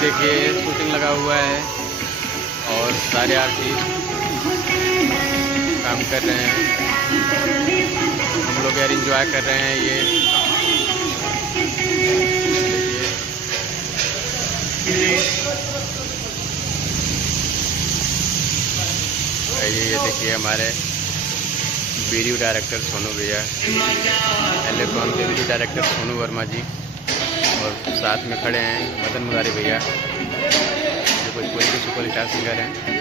देखिए शूटिंग लगा हुआ है और सारे आर्टिस्ट काम कर रहे हैं। हम लोग यार एंजॉय कर रहे हैं। ये देखिए हमारे वीडियो डायरेक्टर सोनू भैया, एलेक्ट्रॉन के वीडियो डायरेक्टर सोनू वर्मा जी, और साथ में खड़े हैं मदन मुरारी भैया जो भोजपुरी के सुपर स्टार सिंगर हैं।